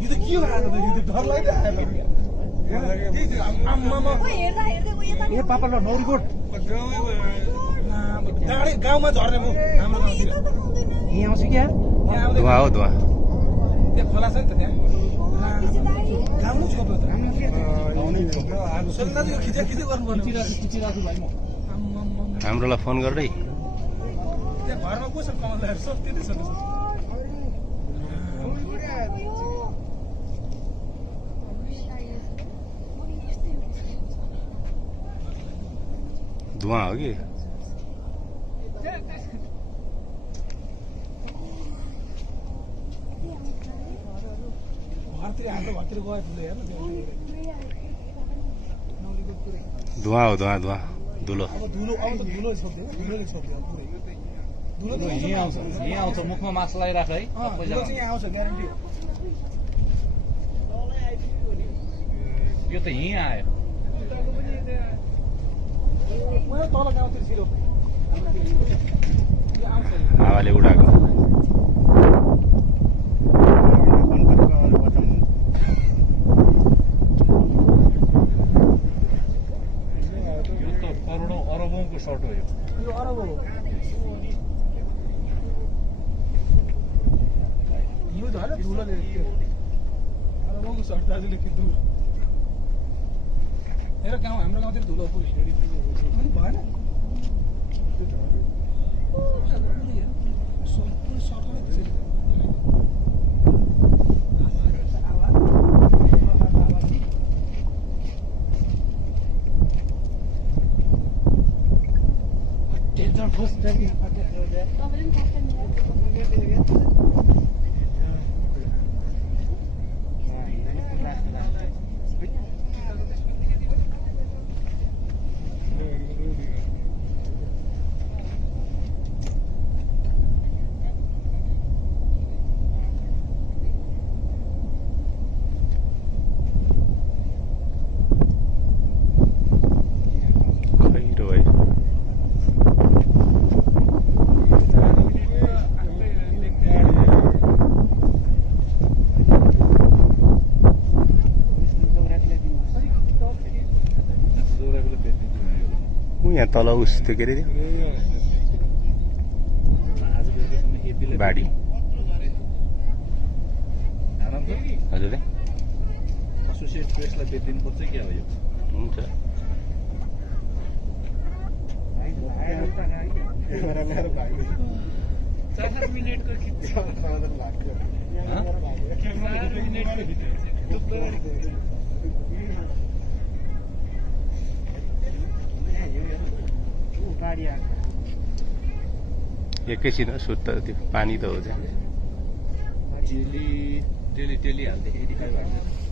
यो त के आयो त यो त डर लागिरहेको आम्मामा ए पापा ल नौरीकोट डाँडै गाउँमा झर्ने म हाम्रो गाउँतिर यहाँ आउँछ क्या धुवा हो धुवा त्यहाँ खोला छ नि त त्यहाँ गाउँ छोप्यो त सोल्दा यो खिचा खिचा गर्नुपर्ने भाइ म हाम्रोलाई फोन गर्दै त्यहाँ घरमा को छ कमाउँदाखेरि सब त्यति छ धुवा हो कि धुवा हो धुवा धुवा धुलो यहीँ आउँछ मुखमा मास्क लगाइराख है यो त यहीँ आयो हावाले उडाएको करोडौं अरबौंको सर्ट हो यो अरब हो यो झन् धुलोले अरबौंको सर्ट दाजुले खिच्नु हेर गाउँ हाम्रो गाउँतिर धुलो पुरै भएन यहाँ तल उस त्यो के अरे बाढी हजुर एसोसिएट प्रेसलाई बेचिदिनुपर्छ क्या हो यो हुन्छ एकैछिन सुत्त त्यो पानी त हो टेली हाल्दाखेरि